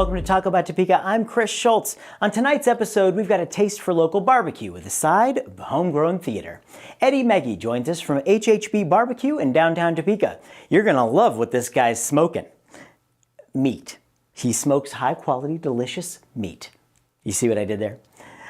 Welcome to Talk About Topeka. I'm Chris Schultz. On tonight's episode, we've got a taste for local barbecue with a side of homegrown theater. Eddie Moege joins us from HHB BBQ in downtown Topeka. You're going to love what this guy's smoking. Meat. He smokes high-quality, delicious meat. You see what I did there?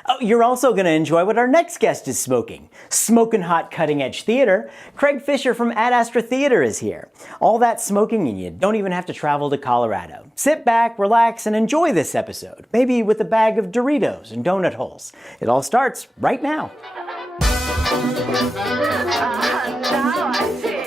Oh, you're also going to enjoy what our next guest is smoking. Smoking hot cutting-edge theater. Craig Fisher from Astra Theater is here. All that smoking and you don't even have to travel to Colorado. Sit back, relax, and enjoy this episode. Maybe with a bag of Doritos and donut holes. It all starts right now. Now I see.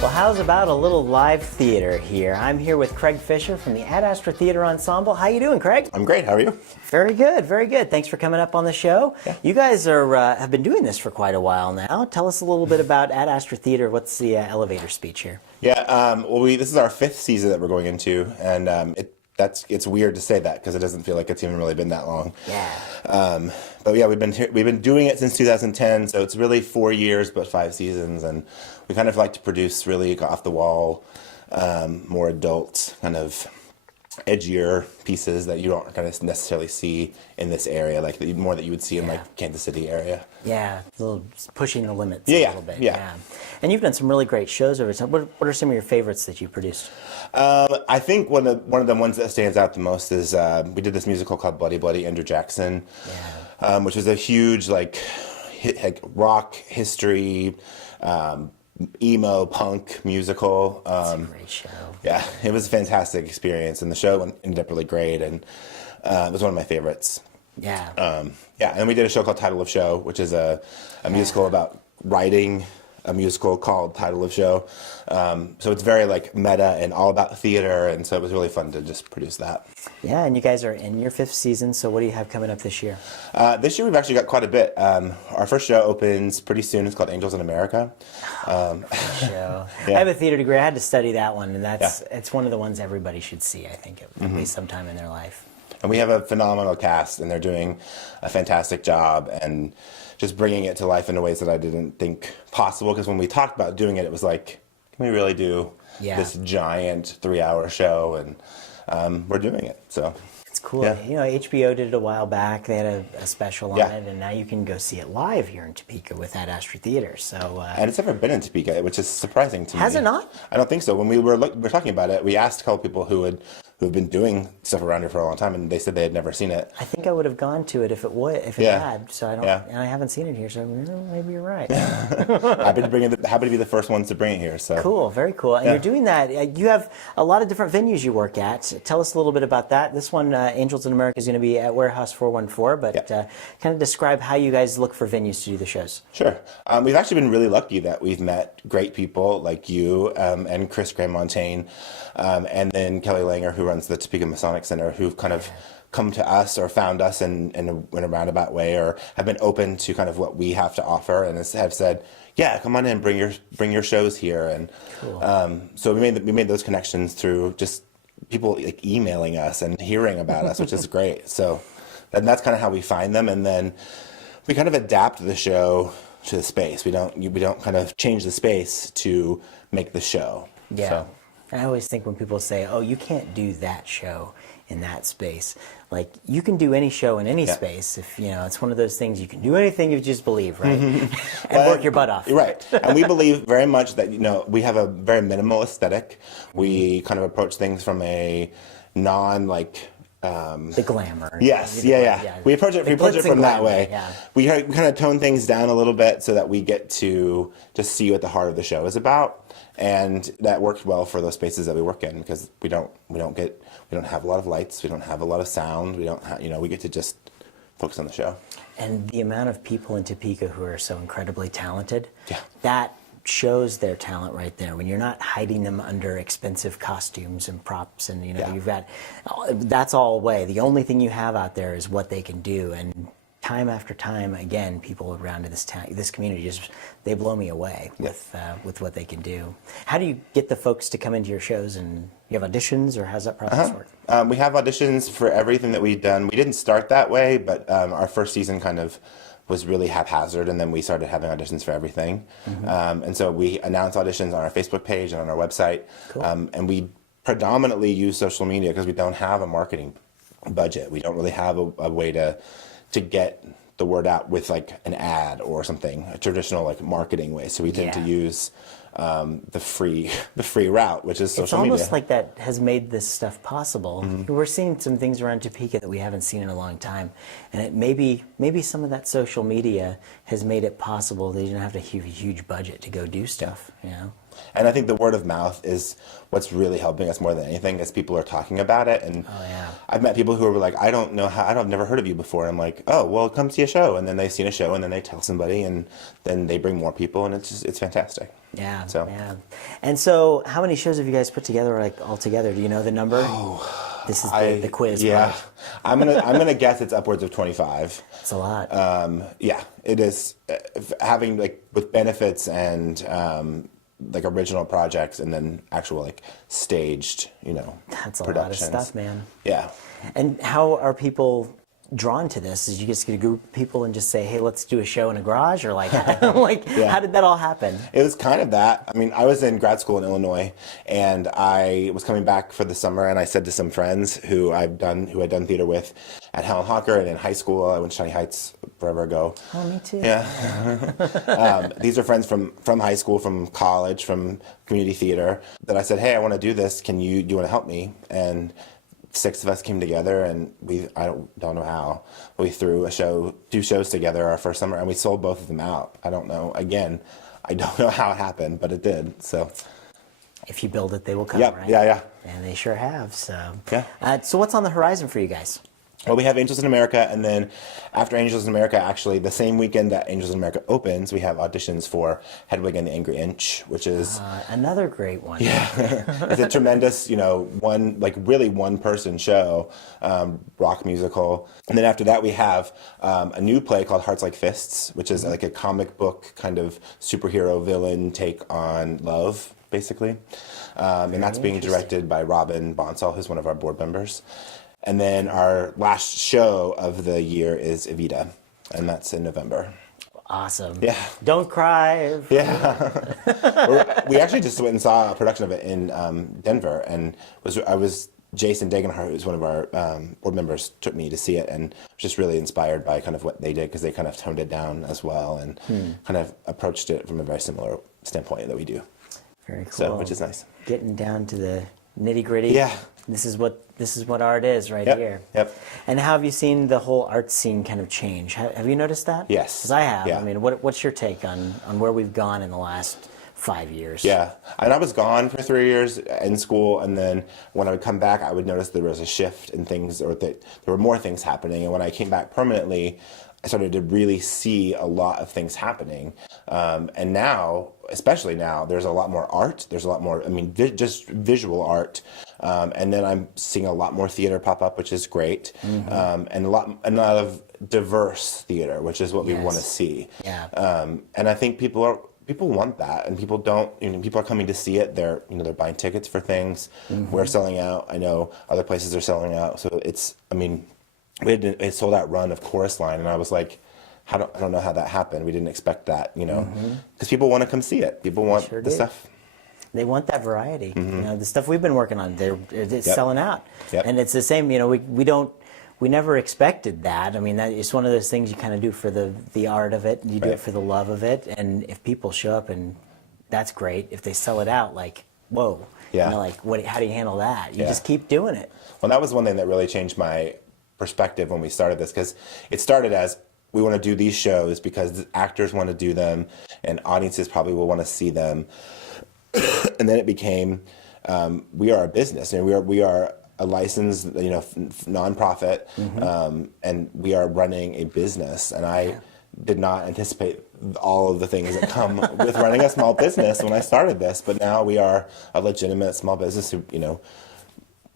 Well, how's about a little live theater here? I'm here with Craig Fisher from the Astra Theater Ensemble. How you doing, Craig? I'm great. How are you? Very good, very good. Thanks for coming up on the show. Yeah. You guys have been doing this for quite a while now. Tell us a little bit about Astra Theater. What's the elevator speech here? Yeah. This is our 5th season that we're going into, and it's weird to say that because it doesn't feel like it's even really been that long. Yeah. But yeah, we've been doing it since 2010, so it's really 4 years but 5 seasons, and we kind of like to produce really off the wall, more adult, kind of edgier pieces that you don't kind of necessarily see in this area, like more that you would see in like Kansas City area. Yeah, a little pushing the limits Yeah, a little bit. yeah. And you've done some really great shows over time. What are some of your favorites that you've produced? I think one of the ones that stands out the most is we did this musical called Bloody Bloody Andrew Jackson, which was a huge like rock history, emo punk musical. It's a great show. Yeah, it was a fantastic experience, and the show ended up really great, and it was one of my favorites. Yeah. And we did a show called Title of Show, which is a musical about writing a musical called Title of Show. So it's very like meta and all about theater, and so it was really fun to just produce that. Yeah, and you guys are in your 5th season, so what do you have coming up this year? This year we've actually got quite a bit. Our first show opens pretty soon. It's called Angels in America. Show. I have a theater degree. I had to study that one, and it's one of the ones everybody should see, I think, at least sometime in their life. And we have a phenomenal cast, and they're doing a fantastic job and just bringing it to life in ways that I didn't think possible. Because when we talked about doing it, it was like, can we really do this giant 3-hour show? And we're doing it. So it's cool. Yeah. You know, HBO did it a while back. They had a special on it, and now you can go see it live here in Topeka with Astra Theater. So and it's never been in Topeka, which is surprising to me. Has it not? I don't think so. When we were talking about it, we asked a couple people who've been doing stuff around here for a long time, and they said they had never seen it. I think I would have gone to it if it had. So I don't, and I haven't seen it here. So maybe you're right. Happy to be the first ones to bring it here. So cool, very cool. And you're doing that. You have a lot of different venues you work at. Tell us a little bit about that. This one, Angels in America, is going to be at Warehouse 414. But kind of describe how you guys look for venues to do the shows. Sure. We've actually been really lucky that we've met great people like you and Chris Graham-Montagne, and then Kelly Langer, who runs the Topeka Masonic Center, who've kind of come to us or found us in a roundabout way, or have been open to kind of what we have to offer, and have said, yeah, come on in, bring your shows here. And so we made those connections through just people like emailing us and hearing about us, which is great. So and that's kind of how we find them, and then we kind of adapt the show to the space. We don't kind of change the space to make the show. Yeah. So. I always think when people say, oh, you can't do that show in that space, like you can do any show in any space. If it's one of those things, you can do anything if you just believe, right? And work your butt off. Right. And we believe very much that we have a very minimal aesthetic. We kind of approach things from a the glamour. Yes, yeah. We approach it from that way. Yeah. We kind of tone things down a little bit so that we get to just see what the heart of the show is about. And that works well for those spaces that we work in, because we don't have a lot of lights, we don't have a lot of sound, we get to just focus on the show. And the amount of people in Topeka who are so incredibly talented, that shows their talent right there. When you're not hiding them under expensive costumes and props, and you've got, that's all away. The only thing you have out there is what they can do. And time after time, again, people around in this community they blow me away with what they can do. How do you get the folks to come into your shows? And you have auditions, or how's that process work? We have auditions for everything that we've done. We didn't start that way, but our first season kind of was really haphazard, and then we started having auditions for everything. And so we announce auditions on our Facebook page and on our website. Cool. And we predominantly use social media because we don't have a marketing budget. We don't really have a way to get the word out with like an ad or something, a traditional like marketing way. So we tend to use the free route, which is social media. It's almost like that has made this stuff possible. We're seeing some things around Topeka that we haven't seen in a long time, and it maybe some of that social media has made it possible. They didn't have to have a huge budget to go do stuff, you know. And I think the word of mouth is what's really helping us more than anything, as people are talking about it. And I've met people who are like, I've never heard of you before. And I'm like, oh, well, come see a show. And then they've seen a show, and then they tell somebody, and then they bring more people, and it's fantastic. Yeah. So. Yeah. And so, how many shows have you guys put together, like all together? Do you know the number? Oh, this is the quiz. Yeah, part. I'm gonna guess it's upwards of 25. It's a lot. Yeah, it is. Having like with benefits and like original projects, and then actual like staged, That's a productions. lot of stuff, man. Yeah. And how are people drawn to this? Did you just get a group of people and just say, hey, let's do a show in a garage? Or like, how did that all happen? It was kind of that. I mean, I was in grad school in Illinois, and I was coming back for the summer, and I said to some friends who I'd done theater with at Helen Hawker, and in high school, I went to Shawnee Heights forever ago. Oh, me too. Yeah. These are friends from high school, from college, from community theater, that I said, hey, I want to do this. Do you want to help me? And 6 of us came together, and I don't know how, we threw 2 shows together our first summer, and we sold both of them out. I don't know. Again, I don't know how it happened, but it did. So if you build it, they will come, yep. right? Yeah. And they sure have. So yeah. So what's on the horizon for you guys? Well, we have Angels in America, and then after Angels in America, actually the same weekend that Angels in America opens, we have auditions for Hedwig and the Angry Inch, which is another great one. Yeah, it's a tremendous, one person show, rock musical. And then after that, we have a new play called Hearts Like Fists, which is like a comic book kind of superhero villain take on love, basically. And that's being directed by Robin Bonsall, who's one of our board members. And then our last show of the year is Evita, and that's in November. Awesome. Yeah. Don't cry. Yeah. We actually just went and saw a production of it in Denver, and Jason Degenhart, who's one of our board members, took me to see it, and was just really inspired by kind of what they did, because they kind of toned it down as well, and kind of approached it from a very similar standpoint that we do. Very cool. So, which is nice. Getting down to the nitty gritty. Yeah. This is what art is right here. Yep. And how have you seen the whole art scene kind of change? Have you noticed that? Yes. Because I have. Yeah. I mean, what's your take on where we've gone in the last 5 years? Yeah. And I was gone for 3 years in school, and then when I would come back, I would notice there was a shift in things, or that there were more things happening. And when I came back permanently, I started to really see a lot of things happening. And now, especially now, there's a lot more art. There's a lot more, just visual art. And then I'm seeing a lot more theater pop up, which is great. And a lot of diverse theater, which is what we want to see. Yeah. And I think people want that, and people don't. People are coming to see it. They're buying tickets for things. We're selling out. I know other places are selling out. So it's. We had a sold out run of Chorus Line, and I was like, I don't know how that happened. We didn't expect that, because people want to come see it. People want the stuff. They want that variety. The stuff we've been working on, it's selling out. Yep. And it's the same. We never expected that. It's one of those things you kind of do for the art of it. You do it for the love of it. And if people show up, and that's great. If they sell it out, like, whoa. Yeah. How do you handle that? You just keep doing it. Well, that was one thing that really changed my perspective when we started this, because it started as, we want to do these shows because the actors want to do them, and audiences probably will want to see them. And then it became, we are a business, and we are a licensed, nonprofit, and we are running a business. And I did not anticipate all of the things that come with running a small business when I started this, but now we are a legitimate small business who,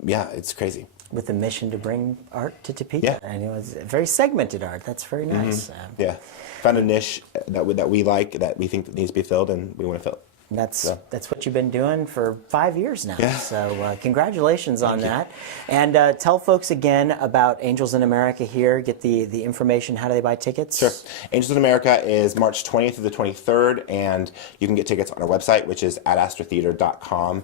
it's crazy. With a mission to bring art to Topeka. Yeah. And it's very segmented art. That's very nice. Yeah. Found a niche that we like, that we think that needs to be filled, and we want to fill it. That's what you've been doing for 5 years now. Yeah. So congratulations on that. And tell folks again about Angels in America here. Get the information. How do they buy tickets? Sure. Angels in America is March 20th through the 23rd, and you can get tickets on our website, which is at astratheater.com.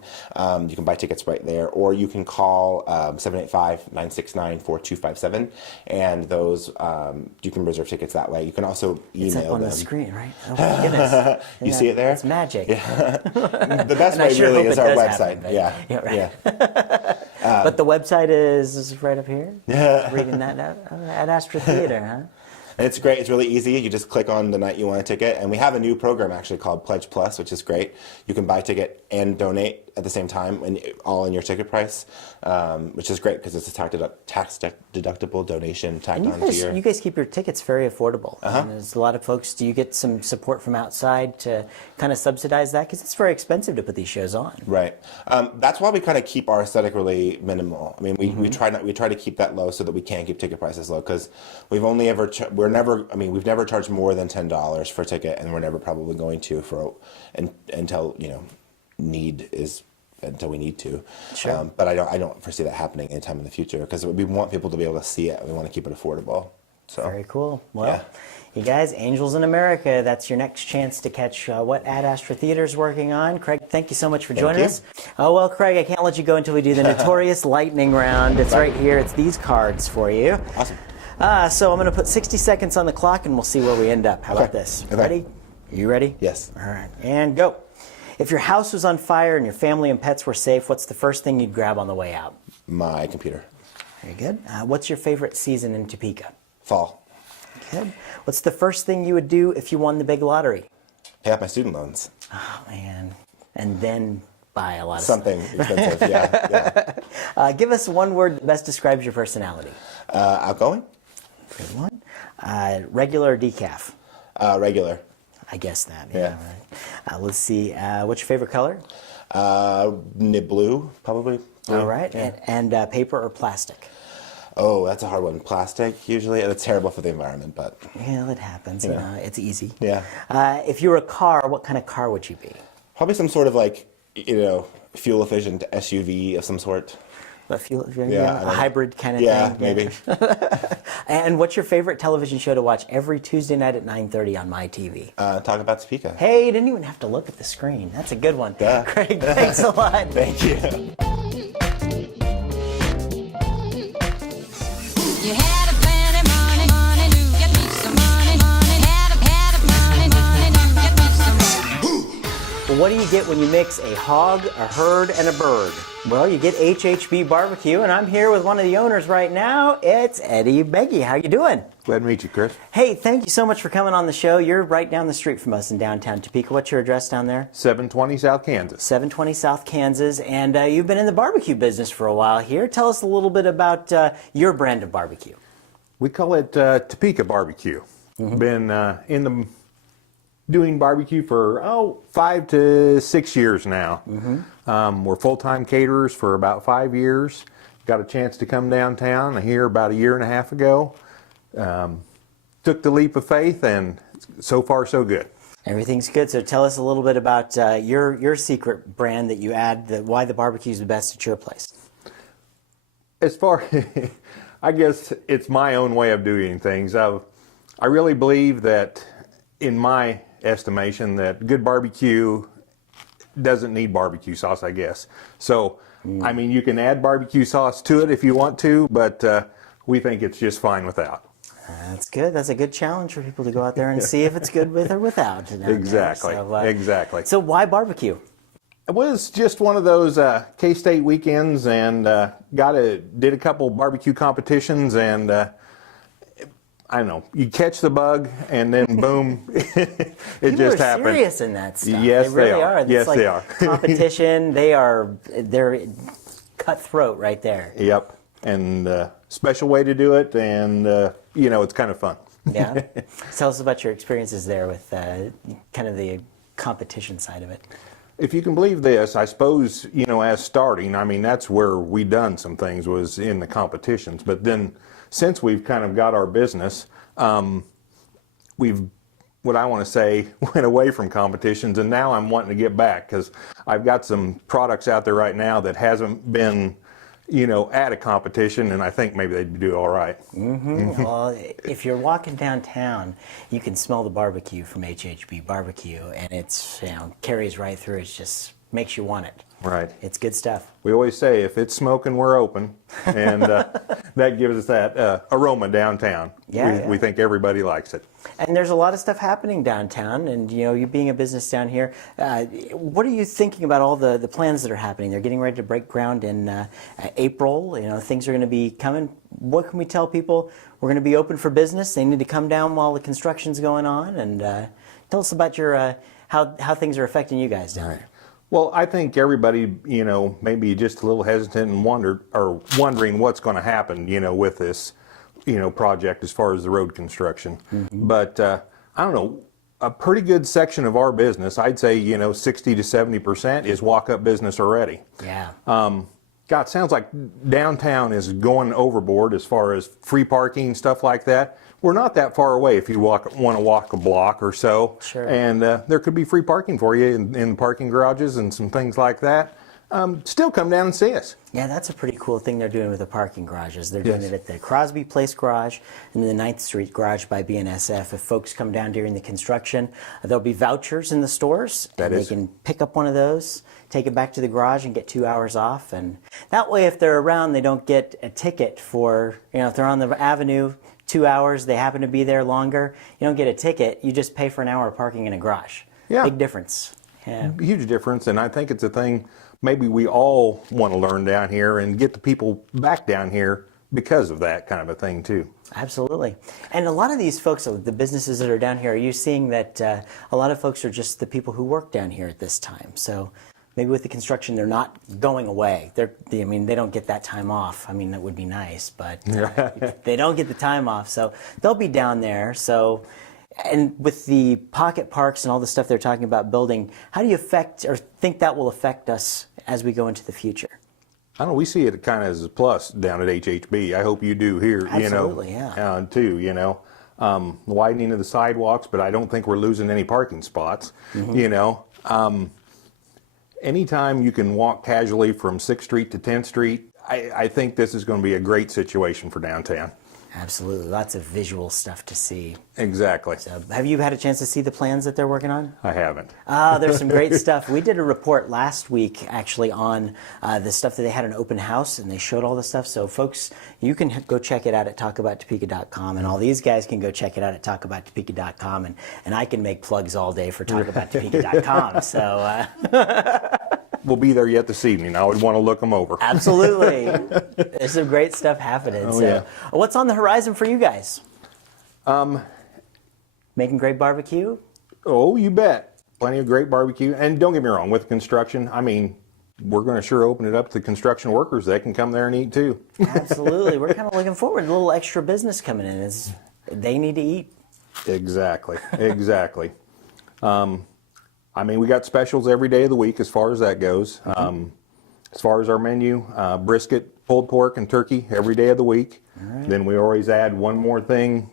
You can buy tickets right there, or you can call 785-969-4257, and those you can reserve tickets that way. You can also email It's up on them. the screen, right? Oh my goodness. You see it there? It's magic. Yeah. The best And I way sure really hope is it our does website. happen, Yeah. right. Yeah. But the website is right up here. Yeah. Reading that out at Astra Theater, huh? And it's great. It's really easy. You just click on the night you want a ticket. And we have a new program actually called Pledge Plus, which is great. You can buy a ticket and donate at the same time, and all in your ticket price, which is great because it's a tax deductible donation tacked And onto your... you guys keep your tickets very affordable. And there's a lot of folks. Do you get some support from outside to kind of subsidize that? Because it's very expensive to put these shows on. Right. That's why we kind of keep our aesthetic really minimal. I mean, we try to keep that low so that we can keep ticket prices low, because we've only ever we've never charged more than $10 for a ticket, and we're never probably going to until until we need to. Sure. But I don't foresee that happening anytime in the future, because we want people to be able to see it. We want to keep it affordable. So Very cool. Well, yeah. you guys, Angels in America, that's your next chance to catch what Ad Astra Theater is working on. Craig, thank you so much for joining you. us. Oh, well, Craig, I can't let you go until we do the notorious lightning round. It's right here. It's these cards for you. Awesome. So I'm going to put 60 seconds on the clock, and we'll see where we end up. How about this? Okay. Ready? You ready? Yes. All right. And go. If your house was on fire and your family and pets were safe, what's the first thing you'd grab on the way out? My computer. Very good. What's your favorite season in Topeka? Fall. Good. What's the first thing you would do if you won the big lottery? Pay off my student loans. Oh, man. And then buy a lot of Something expensive. Yeah. stuff. Give us one word that best describes your personality. Outgoing. Good one. Regular or decaf? Regular. I guess that. Yeah. Right. Let's see. What's your favorite color? Blue, probably. Blue. All right. Yeah. And paper or plastic? Oh, that's a hard one. Plastic, usually. It's terrible for the environment, but... Yeah, it happens. You know, it's easy. Yeah. If you were a car, what kind of car would you be? Probably some sort of fuel-efficient SUV of some sort. A Yeah, hybrid kind of Yeah, thing? maybe. And what's your favorite television show to watch every Tuesday night at 9:30 on my TV? Talk about Topeka. Hey, you didn't even have to look at the screen. That's a good one. Yeah. Craig, thanks a lot. Thank you. You had a plenty money to get me some money. Had a money to get me some money. Well, what do you get when you mix a hog, a herd, and a bird? Well, you get HHB BBQ, and I'm here with one of the owners right now. It's Eddie Moege. How you doing? Glad to meet you, Chris. Hey, thank you so much for coming on the show. You're right down the street from us in downtown Topeka. What's your address down there? 720 South Kansas. 720 South Kansas, and you've been in the barbecue business for a while here. Tell us a little bit about your brand of barbecue. We call it Topeka barbecue. Been doing barbecue for 5 to 6 years now. We're full-time caterers for about 5 years. Got a chance to come downtown here about a year and a half ago. Took the leap of faith, and so far so good. Everything's good. So tell us a little bit about your secret brand that you add. Why the barbecue is the best at your place. As far, I guess it's my own way of doing things. I really believe that, in my estimation, that good barbecue doesn't need barbecue sauce, I guess. So, I mean, you can add barbecue sauce to it if you want to, but we think it's just fine without. That's good. That's a good challenge for people to go out there and see if it's good with or without. Exactly. Exactly. So why barbecue? It was just one of those K-State weekends, and did a couple barbecue competitions, and I don't know, you catch the bug, and then boom, it People just are happened. serious in that stuff. Yes, they really they are. It's Yes, like they are. competition. They're cutthroat right there. Yep, and special way to do it, and it's kind of fun. Yeah. Tell us about your experiences there with kind of the competition side of it. If you can believe this, I suppose, as starting, I mean, that's where we done some things, was in the competitions. But then, since we've kind of got our business, we've what I want to say, went away from competitions, and now I'm wanting to get back because I've got some products out there right now that hasn't been, at a competition, and I think maybe they'd do all right. Well, if you're walking downtown, you can smell the barbecue from HHB BBQ, and it's carries right through. It just makes you want it. Right. It's good stuff. We always say if it's smoking, we're open, and that gives us that aroma downtown. Yeah, We think everybody likes it. And there's a lot of stuff happening downtown, and you being a business down here, what are you thinking about all the plans that are happening? They're getting ready to break ground in April. Things are going to be coming. What can we tell people? We're going to be open for business. They need to come down while the construction's going on, and tell us about your how things are affecting you guys down there. Well, I think everybody, maybe just a little hesitant and wondering what's going to happen, with this, project as far as the road construction. But I don't know, a pretty good section of our business, I'd say, 60 to 70% is walk-up business already. Yeah. God, sounds like downtown is going overboard as far as free parking, stuff like that. We're not that far away if you want to walk a block or so. Sure. And there could be free parking for you in parking garages and some things like that. Still come down and see us. Yeah, that's a pretty cool thing they're doing with the parking garages. They're doing it at the Crosby Place Garage and the 9th Street Garage by BNSF. If folks come down during the construction, there'll be vouchers in the stores, and they can pick up one of those, take it back to the garage, and get 2 hours off. And that way, if they're around, they don't get a ticket for, if they're on the avenue 2 hours, they happen to be there longer, you don't get a ticket, you just pay for an hour of parking in a garage. Yeah. Big difference. Yeah. Huge difference, and I think it's a thing maybe we all want to learn down here and get the people back down here because of that kind of a thing too. Absolutely. And a lot of these folks, the businesses that are down here, are you seeing that a lot of folks are just the people who work down here at this time? So maybe with the construction, they're not going away. They don't get that time off. I mean, that would be nice, but they don't get the time off. So they'll be down there. So, and with the pocket parks and all the stuff they're talking about building, how do you affect or think that will affect us as we go into the future? I don't know, we see it kind of as a plus down at HHB. I hope you do here, Absolutely, yeah. Too, the widening of the sidewalks, but I don't think we're losing any parking spots, anytime you can walk casually from 6th Street to 10th Street, I think this is going to be a great situation for downtown. Absolutely. Lots of visual stuff to see. Exactly. So, have you had a chance to see the plans that they're working on? I haven't. There's some great stuff. We did a report last week, actually, on the stuff that they had an open house, and they showed all the stuff. So, folks, you can go check it out at talkabouttopeka.com, and all these guys can go check it out at talkabouttopeka.com, and I can make plugs all day for talkabouttopeka.com. So, We'll be there yet this evening. I would want to look them over. Absolutely. There's some great stuff happening. What's on the horizon for you guys? Making great barbecue? Oh, you bet. Plenty of great barbecue. And don't get me wrong, with construction, we're going to sure open it up to the construction workers. They can come there and eat too. Absolutely. We're kind of looking forward to a little extra business coming in. They need to eat. Exactly. We got specials every day of the week as far as that goes. As far as our menu, brisket, pulled pork, and turkey every day of the week. Right. Then we always add one more thing,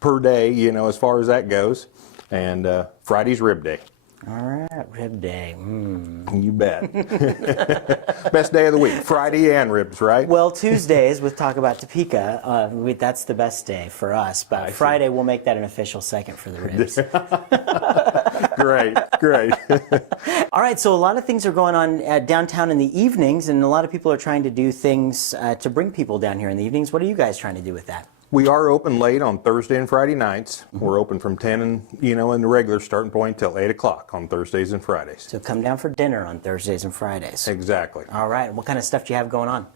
per day, as far as that goes. And Friday's rib day. All right, rib day. You bet. Best day of the week, Friday and ribs, right? Well, Tuesdays with Talk About Topeka, that's the best day for us. But Friday, we'll make that an official second for the ribs. Great. All right, so a lot of things are going on downtown in the evenings, and a lot of people are trying to do things to bring people down here in the evenings. What are you guys trying to do with that? We are open late on Thursday and Friday nights. We're open from 10 and, in the regular starting point till 8 o'clock on Thursdays and Fridays. So come down for dinner on Thursdays and Fridays. Exactly. All right. What kind of stuff do you have going on?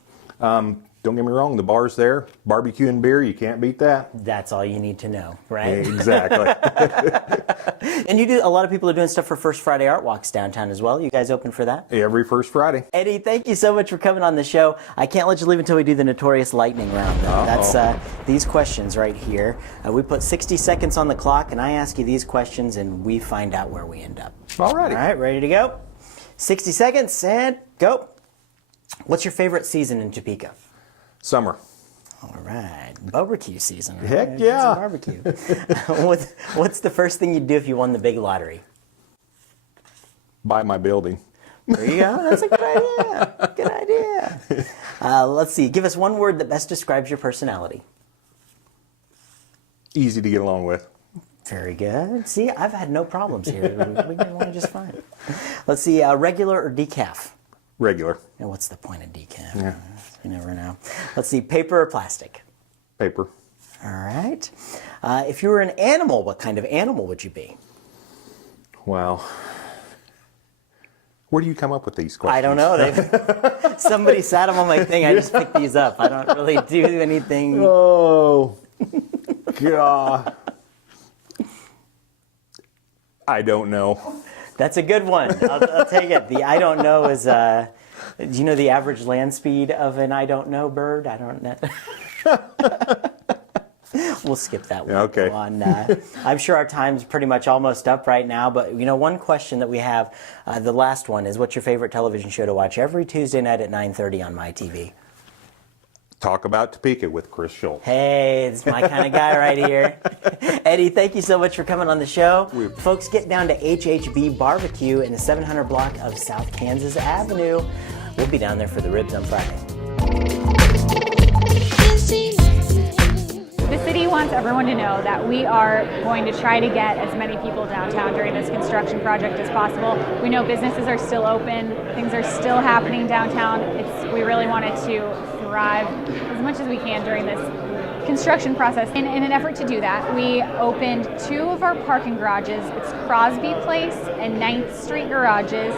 Don't get me wrong, the bar's there. Barbecue and beer, you can't beat that. That's all you need to know, right? Exactly. And a lot of people are doing stuff for First Friday Art Walks downtown as well. You guys open for that? Every first Friday. Eddie, thank you so much for coming on the show. I can't let you leave until we do the notorious lightning round, though. That's these questions right here. We put 60 seconds on the clock, and I ask you these questions, and we find out where we end up. All righty. All right, ready to go? 60 seconds, and go. What's your favorite season in Topeka? Summer. All right, barbecue season. Right? Heck It's yeah. a barbecue. What's the first thing you'd do if you won the big lottery? Buy my building. There you go. That's a good idea. Good idea. Let's see. Give us one word that best describes your personality. Easy to get along with. Very good. See, I've had no problems here. We get along just fine. Let's see. Regular or decaf? Regular. And what's the point of decaf? Yeah. You never know. Let's see. Paper or plastic? Paper. All right. If you were an animal, what kind of animal would you be? Wow. Where do you come up with these questions? I don't know. Somebody sat them on my thing. I just picked these up. I don't really do anything. Oh, God. I don't know. That's a good one. I'll take it. The I don't know is, do you know the average land speed of an I don't know bird? I don't know. We'll skip that one. Okay. Go on. I'm sure our time's pretty much almost up right now, but one question that we have, the last one is, what's your favorite television show to watch every Tuesday night at 9:30 on MyTV? Talk about Topeka with Chris Schultz. Hey, it's my kind of guy right here. Eddie, thank you so much for coming on the show. Folks, get down to HHB BBQ in the 700 block of South Kansas Avenue. We'll be down there for the ribs on Friday. The city wants everyone to know that we are going to try to get as many people downtown during this construction project as possible. We know businesses are still open, things are still happening downtown. We really wanted to thrive as much as we can during this construction process. In an effort to do that, we opened 2 of our parking garages. It's Crosby Place and 9th Street garages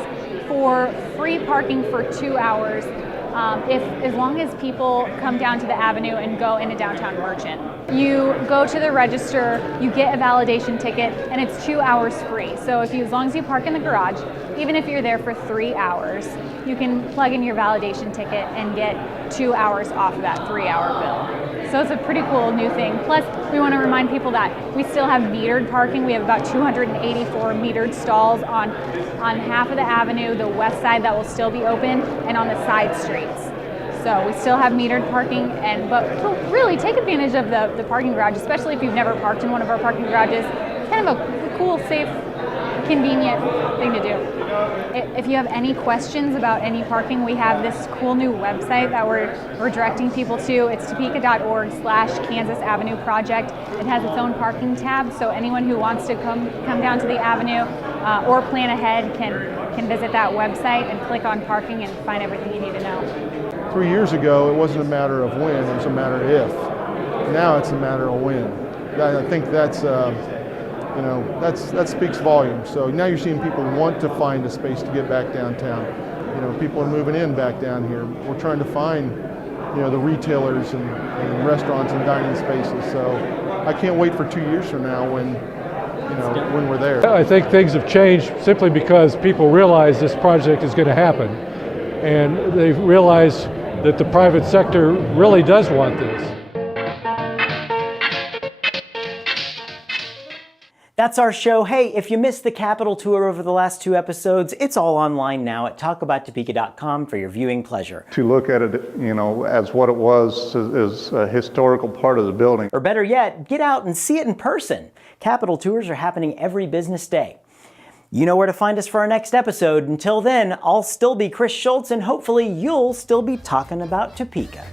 for free parking for 2 hours. As long as people come down to the avenue and go into downtown Merchant. You go to the register, you get a validation ticket, and it's 2 hours free. So as long as you park in the garage, even if you're there for 3 hours, you can plug in your validation ticket and get 2 hours off of that 3-hour bill. So it's a pretty cool new thing. Plus, we want to remind people that we still have metered parking. We have about 284 metered stalls on half of the avenue, the west side that will still be open, and on the side streets. So we still have metered parking, but really take advantage of the parking garage, especially if you've never parked in one of our parking garages. It's kind of a cool, safe, convenient thing to do. If you have any questions about any parking, we have this cool new website that we're directing people to. It's topeka.org/Kansas Avenue Project. It has its own parking tab, so anyone who wants to come down to the avenue or plan ahead can visit that website and click on parking and find everything you need to know. 3 years ago, it wasn't a matter of when, it was a matter of if. Now it's a matter of when. I think that speaks volumes. So now you're seeing people want to find a space to get back downtown. People are moving in back down here. We're trying to find, the retailers and restaurants and dining spaces. So I can't wait for 2 years from now when we're there. I think things have changed simply because people realize this project is going to happen. And they've realized that the private sector really does want this. That's our show. Hey, if you missed the Capitol tour over the last 2 episodes, it's all online now at talkabouttopeka.com for your viewing pleasure. To look at it, as what it was is a historical part of the building. Or better yet, get out and see it in person. Capitol tours are happening every business day. You know where to find us for our next episode. Until then, I'll still be Chris Schultz, and hopefully you'll still be talking about Topeka.